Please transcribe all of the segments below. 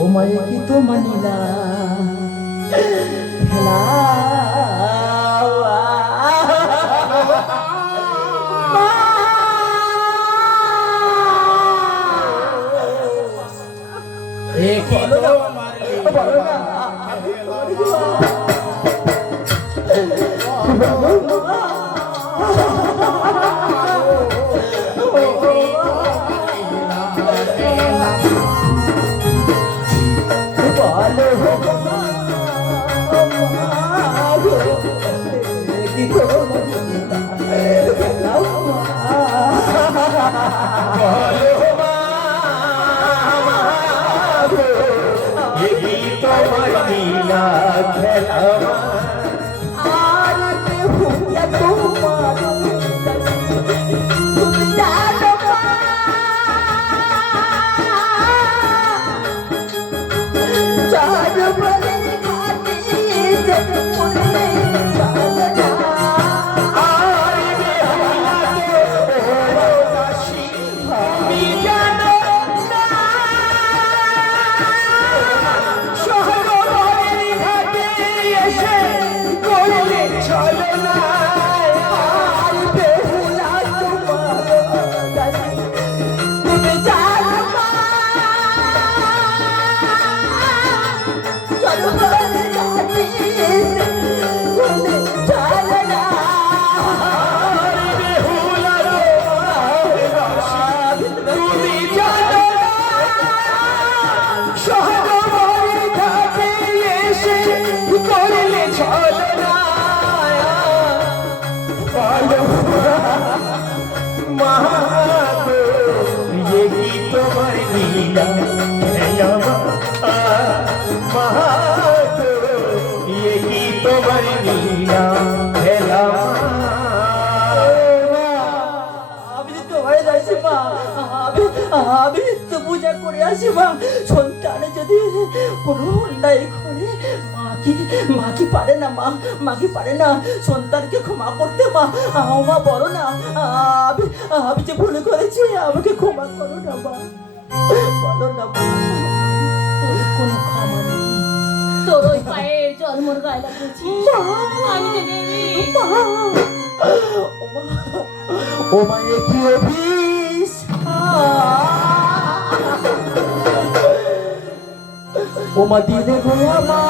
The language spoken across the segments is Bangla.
ও মায়ে কি তো মানিলা খেলা আমি তো পূজা করে আসি মা। সন্তানে যদি কোনো অন্যায় করে মা কি পারে না মা? মা কি পারে না সন্তানকে ক্ষমা করতে? মা মা বলো না, আমি যে ভুল করেছি আমাকে ক্ষমা করো না মা, বলো না মা। তোর কোনো ক্ষমা নেই, তোর ওই পায়ের জন্মর গায়ে লাগিয়েছি আমি যে দেবী। ও মা এ কি অভিস, ও মা দিলে গো মা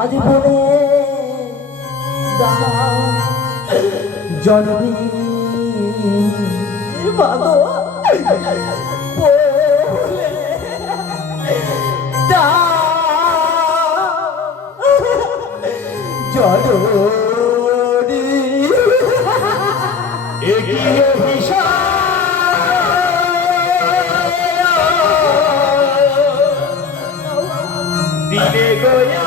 আজ বলে দাও জননী বাবা বলে দাও জননী এগিয়ে ভিসা দিলে গোয়া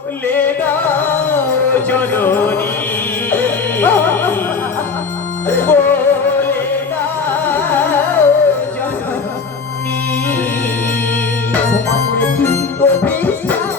বলে দাও জননী বলে দাও জননী তোমার কি অভিশাপ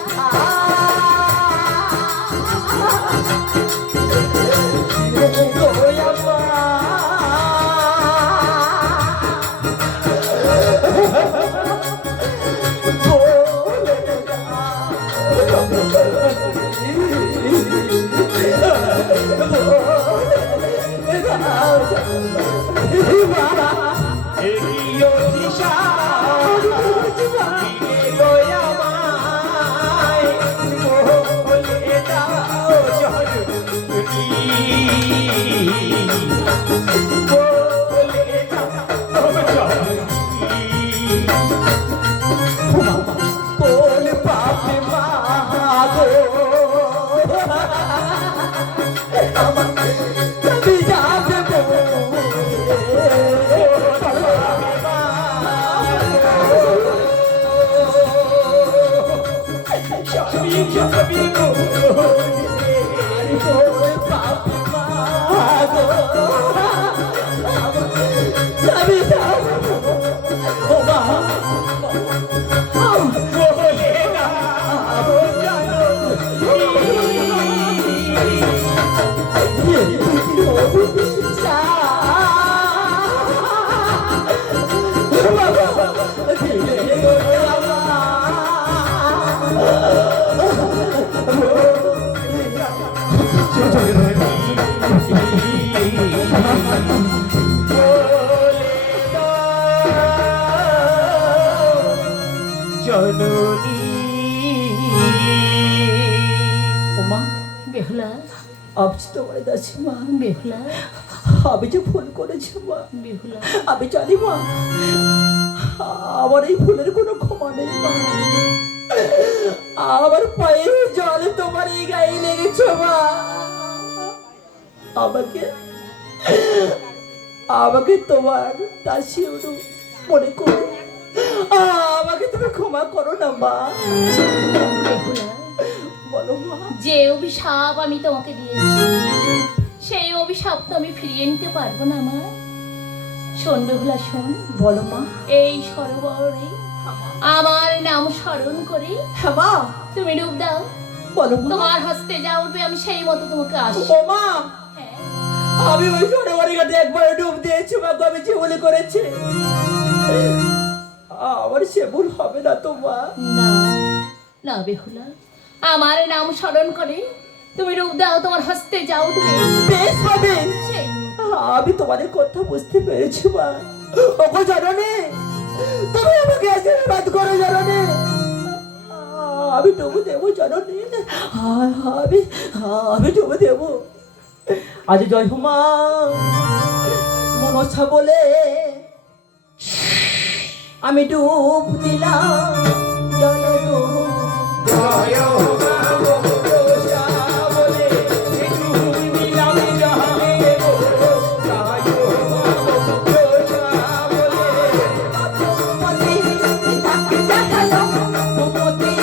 মা বেহুলা, আজ তোমার কাছে মা বেহুলা, আমি যে ভুল করেছি মা, বেহুলা, আমি জানি মা আমার এই ভুলের কোনো ক্ষমা নেই মা। আমার পায়ের জল তোমার এই গায়ে লেগেছে মা। আমাকে আমাকে তোমার দাসী মনে করো, আমাকে তুমি ক্ষমা করো না মা। বেহুলা, বলো মা। যে অভিশাপ আমি তোমাকে দিয়েছি সেই অভিশাপ তো আমি ফিরিয়ে নিতে পারবো না মা। শোন বেহুলা, শোন। বলো মা। এই সরোবরে আমার নাম স্মরণ করে হ্যাঁ মা। তুমি ডুব দাও। বলো মা। তোমার হস্তে যা উঠবে আমি সেই মতো তোমাকে আসি। ও মা, হ্যাঁ, আমি ওই সরোবরের ঘাটে একবার ডুব দিয়েছি মা, আমি যে ভুল করেছি আমার সে ভুল হবে না তো মা। না না বেহুলা, আমার নাম স্মরণ করে তুমি ডুব দাও, তোমার হস্তে যা উঠবে বেশ হবে। সেই আমি তোমাদের কথা বুঝতে পেরেছি মা। ওগো জাননে, তুমি আমাকে আশীর্বাদ করো জাননে। আমি ডুবু দেবো জাননে, আমি আমি ডুবু দেবো। আজ জয় হোমা মনসা বলে আমি ডুব দিলাম জল ডুব। জয় হোমা মনসা বলে ডুব দিলাম জলে গো। জয় হোমা মনসা বলে ভগবতী তাকে দেখালো ভগবতী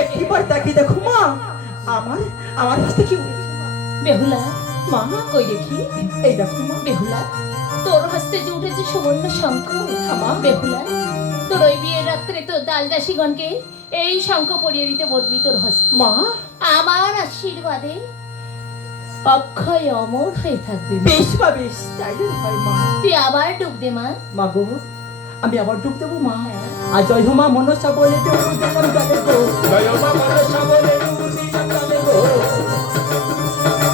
একটিবার তাকিয়ে দেখো মা, আমার আমার হাতে কি উঠেছে বেহুলা, মা। কই দেখি। এই দেখো মা। বেহুলা, তোর হস্তে যে উঠেছে সুবর্ণ শঙ্খ। আমা। বেহুলা, তোর ওই বিয়ের রাত্রে তোর দাসদাসীগণকে এই শঙ্খ পরিয়ে দিতে বলবি তোর হস্তে। মা আমার আশীর্বাদে অক্ষয় অমর হয়ে থাকবে। বেশ বা বেশ তাই হয় মা। তুই আবার ডুব দে মা। মা গো, আমি আবার ডুব দেবো মা। আর জয় হোমা মনসা বলে ডুব দিলাম জলে গো। জয় হোমা মনসা বলে ডুব দিলাম জলে গো।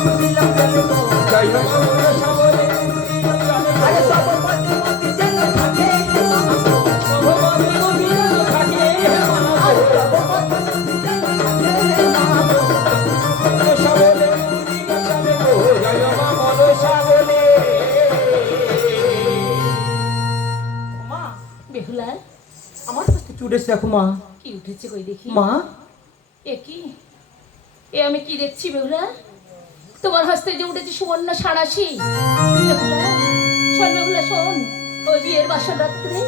ডুব দিলাম জলে গো। জয় হোমা মনসা বলে ডুব দিলাম জলে গো। আরে সব মতে মতে যেন থাকে মা গো। সব মতে মতে যেন থাকে মা গো। আরে সব মতে মতে যেন থাকে মা গো। মনসা বলে ডুব দিলাম জলে গো। জয় হোমা মনসা বলে। মা, বেহুলা, আমার কাছে চুড়েছে দেখো মা। কি উঠেছে কই দেখি। মা এ কি, এ আমি কি দেখছি বেহুলা? তোমার হস্তে যে উঠেছে সুবর্ণ সাঁড়াশি। বেহুলা, শোন বেহুলা, শোন। ওই বিয়ের বাসর রাত্রে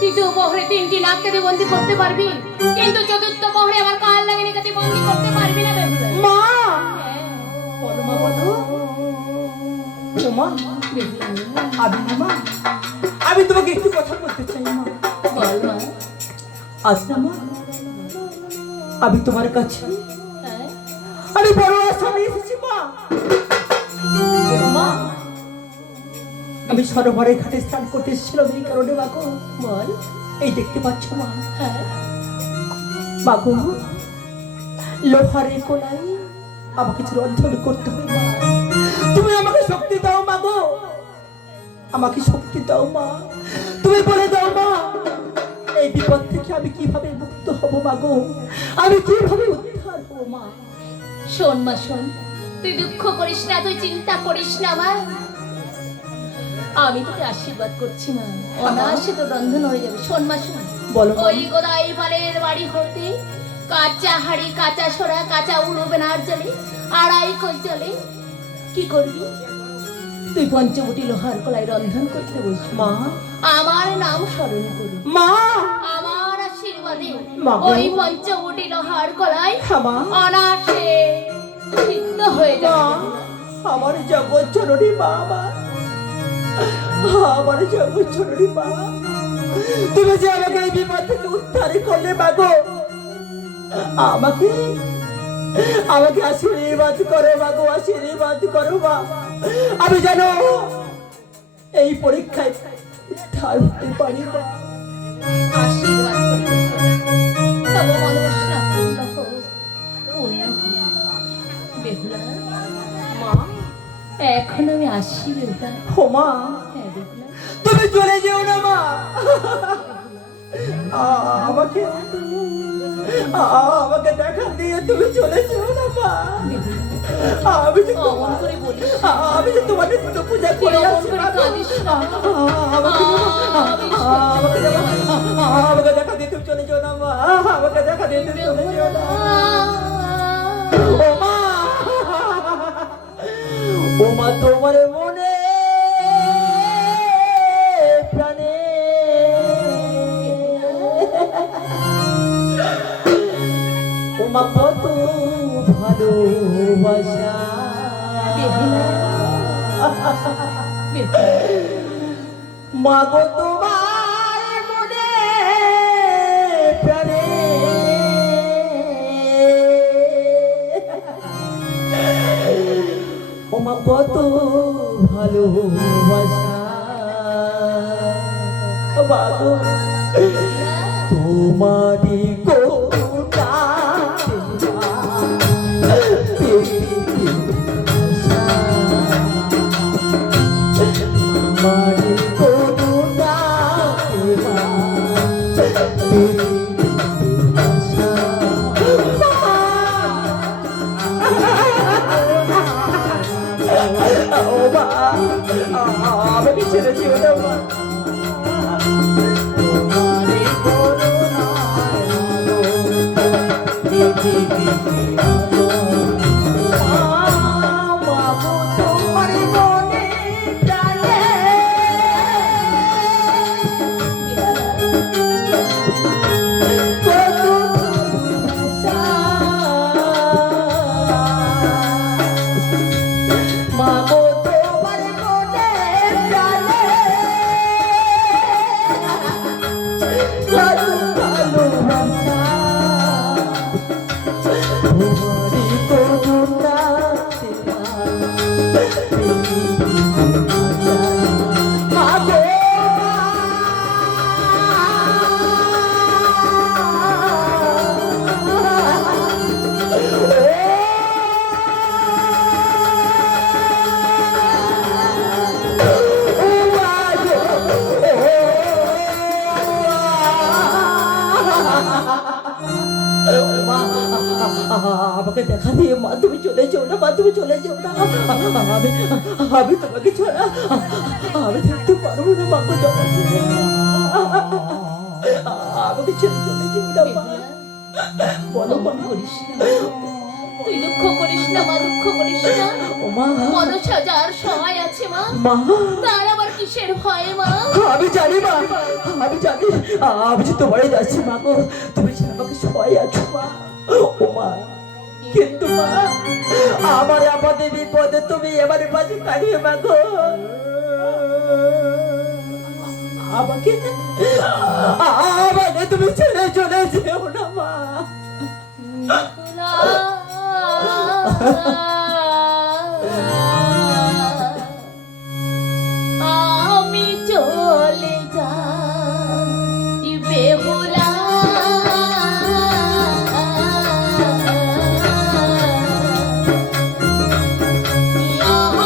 তৃতীয় প্রহরে 3টি নাককে তুই বন্দি করতে পারবি, কিন্তু চতুর্থ প্রহরে আমার কাল লাগিনীকে তুই বন্দি করতে পারবি না বেহুলা। মা হ্যাঁ, বলো মা বলো। ও মা, বেহুলা, আমি না মা, আমি তোমাকে একটু কথা বলতে চাই মা। বল মা। আজ না মা, আমি তোমার কাছে হ্যাঁ, আমি বড় আশা নিয়ে এসেছি মা। মা, আমি সরোবরের ঘাটে স্নান করতে এসেছিলাম এই কারণে মা গো। বল। এই দেখতে পাচ্ছ মা, হ্যাঁ, মা গো, লোহারের কোলাই আমাকে রন্ধন করতে হবে মা। তুমি আমাকে শক্তি দাও মা গো, আমাকে শক্তি দাও মা। তুমি বলে দাও মা, এই বিপদ থেকে আমি কিভাবে মুক্ত হব মা গো, আমি কিভাবে উদ্ধার হব মা। শোন মা, শোন। তুই দুঃখ করিস না, তুই চিন্তা করিস না মা। আমি তোকে আশীর্বাদ করছি মা, অনায়াসে তো রন্ধন হয়ে যাবে। শোন মা, শোন। বলো মা। ওই গোদাই পালের বাড়ি হতে কাঁচা হাড়ি, কাঁচা সরা, কাঁচা উলো বেনার জলে 2.5 কোষ জলে কি করবি? তুই পঞ্চবটি লোহার কলাই রন্ধন করতে বসবি মা। আমার নাম স্মরণ করি মা। আমার আশীর্বাদে মা গো। ওই পঞ্চবটি লোহার কলাই হ্যাঁ মা। অনায়াসে সিদ্ধ হয়ে মা, যাবে। আমার জগৎ জননী মা, আমার জগৎ জননী মা, তুমি যে আমাকে এই বিপদ থেকে উদ্ধার করলে মা গো, আমাকে আমাকে আশীর্বাদ করো মা গো, আশীর্বাদ করো মা। আমি জানো এই পরীক্ষায় উদ্ধার হতে পারি মা। আশীর্বাদ করি। বেহুলা মা এখন আমি আসি বেহুলা। ও মা হ্যাঁ বেহুলা। তুমি চলে যেও না মা আমাকে আমাকে দেখা দিয়ে তুমি চলে যেও না মা আমি যে অমন করে বলিস না। আমি যে তোমার নিত্য পূজা তুই করে অমন আসছি করে মা গো। কাঁদিস না। আমাকে দেখা দিয়ে তুমি চলে যেও না মা আমাকে দেখা দিয়ে তুমি চলে যেও না ও মা ও মা তোমার মনে প্রাণে ও মা কত ভালোবাসা বেহুলা। বেহুলা। মা গো তোমার মনে প্রাণে ও মা কত ভালোবাসা বাবু তোমারই কোটা মারি কোটা ও মা আমাকে ছেড়ে যেও না মা তোমারই করুণা বাবু তোমার মনে প্রাণে কত ভালোবাসা মা গো তোমার মনে প্রাণে কত ভালোবাসা তোমারই করুণা মা গো আমাকে দেখা দিয়ে মা তুমি চলে যাও না মা তুমি চলে যাও না আমি তোমাকে ছাড়া আমি থাকতে পারবো না মা গো আমাকে ছেড়ে চলে যাও না মা বলো মা করিস না। তুই দুঃখ করিস না মা, দুঃখ করিস না। ও মা মনসা যার সময় আছে মা, মা তার আবার কিসের ভয় মা? আমি জানি মা আমি জানি আমি যে তোমারই যাচ্ছি মা গো তুমি যে আমাকে সবাই আছো মা ও মা কিন্তু মা আমার আপদে বিপদে তুমি এবারে মাঝে কাঁদিয়ে মা গো আমাকে আমাকে তুমি ছেড়ে চলে যেও না মা আমি চলে যাই বেহুলা,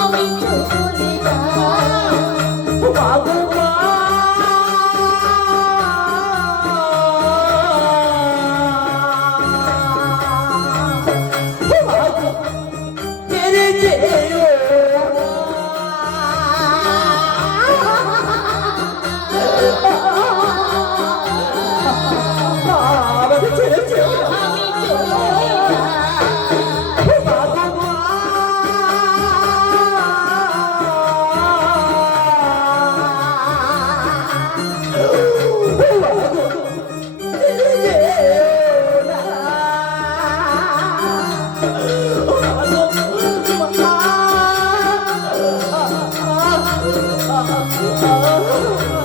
আমি চলে যাই মা গো মা ছেড়ে যেও না আমাকে ছেড়ে যেও না আমি চলে যাই মা গো মা Oh,